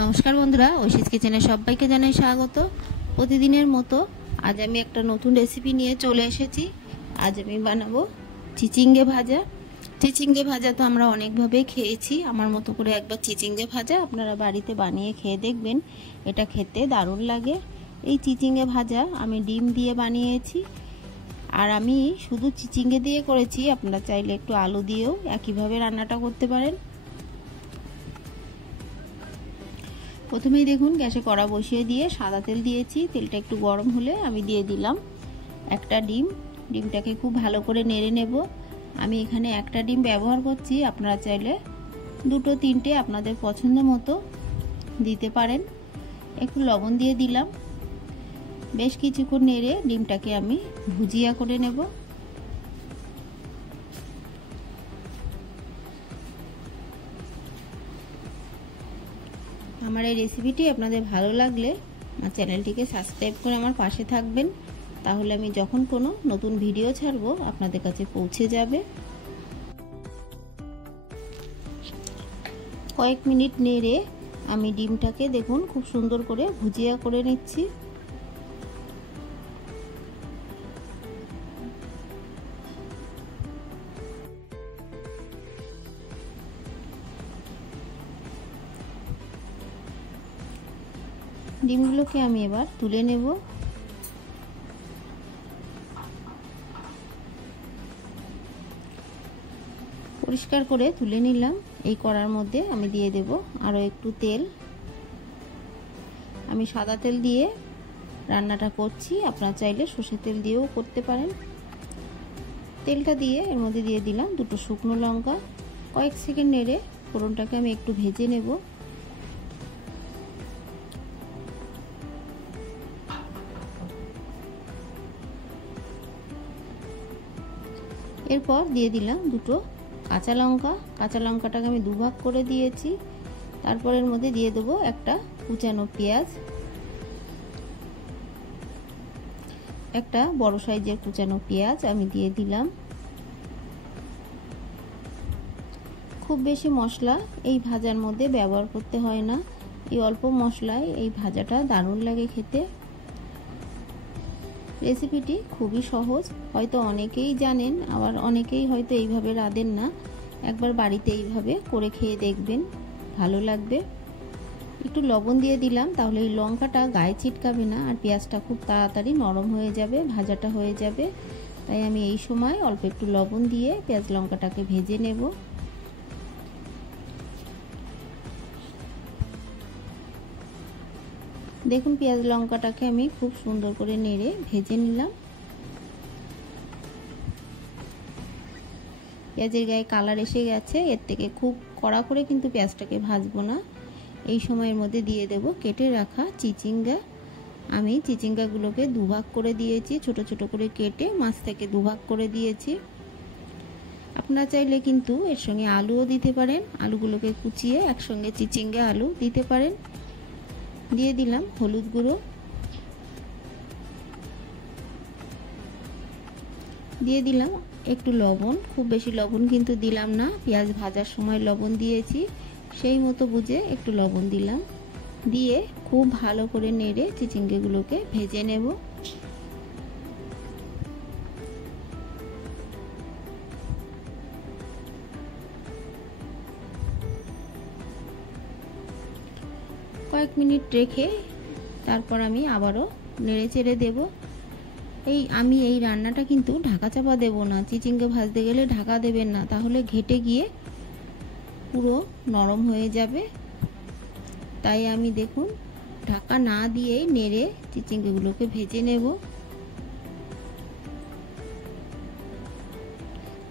নমস্কার বন্ধুরা, ঐশীস কিচেনে সবাইকে জানাই স্বাগত। প্রতিদিনের মতো আজ আমি একটা নতুন রেসিপি নিয়ে চলে এসেছি। আজ আমি বানাবো চিচিঙ্গে ভাজা। চিচিঙ্গে ভাজা তো আমরা অনেকভাবেই খেয়েছি। আমার মতো করে একবার চিচিঙ্গে ভাজা আপনারা বাড়িতে বানিয়ে খেয়ে দেখবেন, এটা খেতে দারুণ লাগে। এই চিচিঙ্গে ভাজা আমি ডিম দিয়ে বানিয়েছি, আর আমি শুধু চিচিঙ্গে দিয়ে করেছি। আপনারা চাইলে একটু আলু দিয়েও একইভাবে রান্নাটা করতে পারেন। প্রথমেই দেখুন গ্যাসে কড়া বসিয়ে দিয়ে সাদা তেল দিয়েছি। তেলটা একটু গরম হলে আমি দিয়ে দিলাম একটা ডিম। ডিমটাকে খুব ভালো করে নেড়ে নেব। আমি এখানে একটা ডিম ব্যবহার করছি, আপনারা চাইলে দুটো তিনটে আপনাদের পছন্দ মতো দিতে পারেন। একটু লবণ দিয়ে দিলাম। বেশ কিছুক্ষণ নেড়ে ডিমটাকে আমি ভুজিয়া করে নেব। আমার এই রেসিপিটি আপনাদের ভালো লাগলে আমার চ্যানেলটিকে সাবস্ক্রাইব করে আমার পাশে থাকবেন, তাহলে আমি যখন কোনো নতুন ভিডিও ছাড়বো আপনাদের কাছে পৌঁছে যাবে। কয়েক মিনিট নেড়ে আমি ডিমটাকে দেখুন খুব সুন্দর করে ভুজিয়া করে নিচ্ছি। ডিমগুলোকে আমি এবার তুলে নেব। পরিষ্কার করে তুলে নিলাম। এই কড়ার মধ্যে আমি দিয়ে দেব আরও একটু তেল। আমি সাদা তেল দিয়ে রান্নাটা করছি, আপনারা চাইলে সর্ষের তেল দিয়েও করতে পারেন। তেলটা দিয়ে এর মধ্যে দিয়ে দিলাম দুটো শুকনো লঙ্কা। কয়েক সেকেন্ড নেড়ে ফোড়নটাকে আমি একটু ভেজে নেব। এরপর দিয়ে দিলাম দুটো কাঁচা লঙ্কা। কাঁচা লঙ্কাটাকে আমি দুভাগ করে দিয়েছি। তারপর এর মধ্যে দিয়ে দেবো একটা কুচানো পেঁয়াজ, একটা বড় সাইজের কুচানো পেঁয়াজ আমি দিয়ে দিলাম। খুব বেশি মশলা এই ভাজার মধ্যে ব্যবহার করতে হয় না। এই অল্প মশলায় এই ভাজাটা দারুণ লাগে খেতে। রেসিপিটি খুবই সহজ, হয়তো অনেকেই জানেন, আবার অনেকেই হয়তো এইভাবে রাঁধেন না। একবার বাড়িতে এইভাবে করে খেয়ে দেখবেন, ভালো লাগবে। একটু লবণ দিয়ে দিলাম, তাহলে এই লঙ্কাটা গায়ে ছিটকাবে না, আর পেঁয়াজটা খুব তাড়াতাড়ি নরম হয়ে যাবে, ভাজাটা হয়ে যাবে। তাই আমি এই সময় অল্প একটু লবণ দিয়ে পেঁয়াজ লঙ্কাটাকে ভেজে নেব। দেখুন পেঁয়াজ লঙ্কাটাকে আমি খুব সুন্দর করে নেড়ে ভেজে নিলাম। পেঁয়াজের গায়ে কালার এসে গেছে। এর থেকে খুব কড়া করে কিন্তু পেঁয়াজটাকে ভাজবো না। এই সময়ের মধ্যে দিয়ে দেব কেটে রাখা চিচিঙ্গা। আমি চিচিঙ্গাগুলোকে দুভাগ করে দিয়েছি, ছোট ছোট করে কেটে মাছ থেকে দুভাগ করে দিয়েছি। আপনারা চাইলে কিন্তু এর সঙ্গে আলুও দিতে পারেন। আলুগুলোকে কুচিয়ে একসঙ্গে চিচিঙ্গা আলু দিতে পারেন। দিয়ে দিলাম হলুদ গুঁড়ো, দিয়ে দিলাম একটু লবণ। খুব বেশি লবণ কিন্তু দিলাম না, পেঁয়াজ ভাজার সময় লবণ দিয়েছি, সেই মতো বুঝে একটু লবণ দিলাম। দিয়ে খুব ভালো করে নেড়ে চিচিঙ্গাগুলোকে ভেজে নেব। কয়েক মিনিট রেখে তারপর আমি আবারও নেড়ে চেড়ে দেব। আমি এই রান্নাটা কিন্তু ঢাকা চাপা দেব না। চিচিঙ্গা ভাজতে গেলে ঢাকা দেবেন না, তাহলে ঘেটে গিয়ে পুরো নরম হয়ে যাবে। তাই আমি দেখুন ঢাকা না দিয়েই নেড়ে চিচিঙ্গাগুলোকে ভেজে নেব।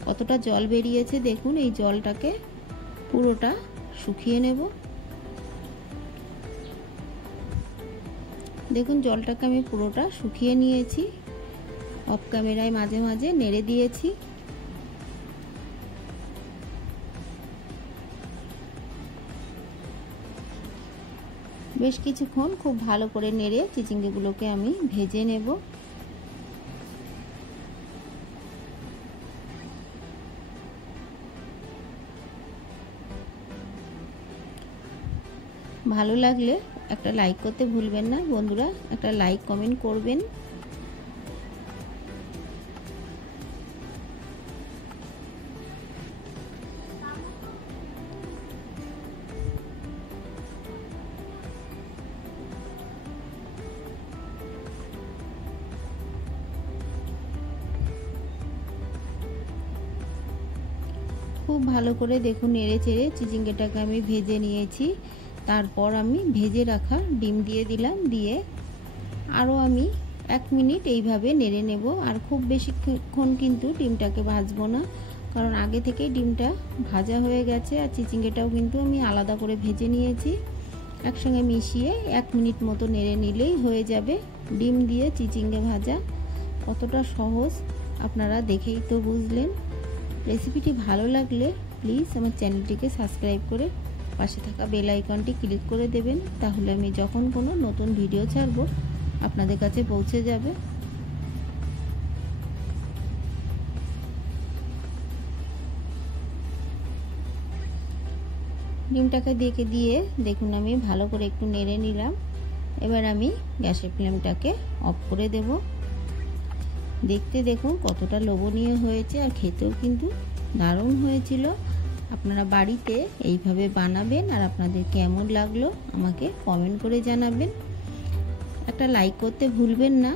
কতটা জল বেরিয়েছে দেখুন, এই জলটাকে পুরোটা শুকিয়ে নেব। দেখুন জলটাকে আমি পুরোটা শুকিয়ে নিয়েছি। অফ ক্যামেরায় মাঝে মাঝে নেড়ে দিয়েছি। বেশ কিছুক্ষণ খুব ভালো করে নেড়ে চিচিঙ্গাগুলোকে আমি ভেজে নেব। ভালো লাগলে একটা লাইক করতে ভুলবেন না বন্ধুরা, একটা লাইক কমেন্ট করবেন। খুব ভালো করে দেখুন নেড়ে চেড়ে চিচিঙ্গাটাকে আমি ভেজে নিয়েছি। তারপর আমি ভেজে রাখা ডিম দিয়ে দিলাম, দিয়ে আরও আমি 1 মিনিট এইভাবে নেড়ে নেব। আর খুব বেশিক্ষণ কিন্তু ডিমটাকে ভাজবো না, কারণ আগে থেকেই ডিমটা ভাজা হয়ে গেছে। আর চিচিঙ্গাটাও কিন্তু আমি আলাদা করে ভেজে নিয়েছি। একসঙ্গে মিশিয়ে 1 মিনিট মতো নেড়ে নিলেই হয়ে যাবে ডিম দিয়ে চিচিঙ্গা ভাজা। কতটা সহজ আপনারা দেখেই তো বুঝলেন। রেসিপিটি ভালো লাগলে প্লিজ আমার চ্যানেলটিকে সাবস্ক্রাইব করে পাশে থাকা বেল আইকনটি ক্লিক করে দেবেন, তাহলে আমি যখন কোনো নতুন ভিডিও ছাড়ব আপনাদের কাছে পৌঁছে যাবে। ডিমটাকে দিয়ে দেখুন আমি ভালো করে একটু নেড়ে নিলাম। এবার আমি গ্যাসের ফ্লেমটাকে অফ করে দেব। দেখতে দেখুন কতটা লোভনীয় হয়েছে, আর খেতেও কিন্তু দারুণ হয়েছিল। আপনারা বাড়িতে এইভাবে বানাবেন, আর আপনাদের কেমন লাগলো আমাকে কমেন্ট করে জানাবেন। একটা লাইক করতে ভুলবেন না।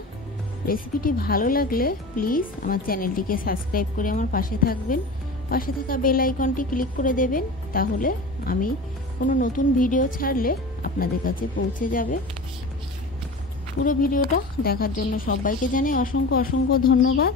রেসিপিটি ভালো লাগলে প্লিজ আমার চ্যানেলটিকে সাবস্ক্রাইব করে আমার পাশে থাকবেন, পাশে থাকা বেল আইকনটি ক্লিক করে দেবেন, তাহলে আমি কোনো নতুন ভিডিও ছাড়লে আপনাদের কাছে পৌঁছে যাবে। পুরো ভিডিওটা দেখার জন্য সবাইকে জানাই অসংখ্য ধন্যবাদ।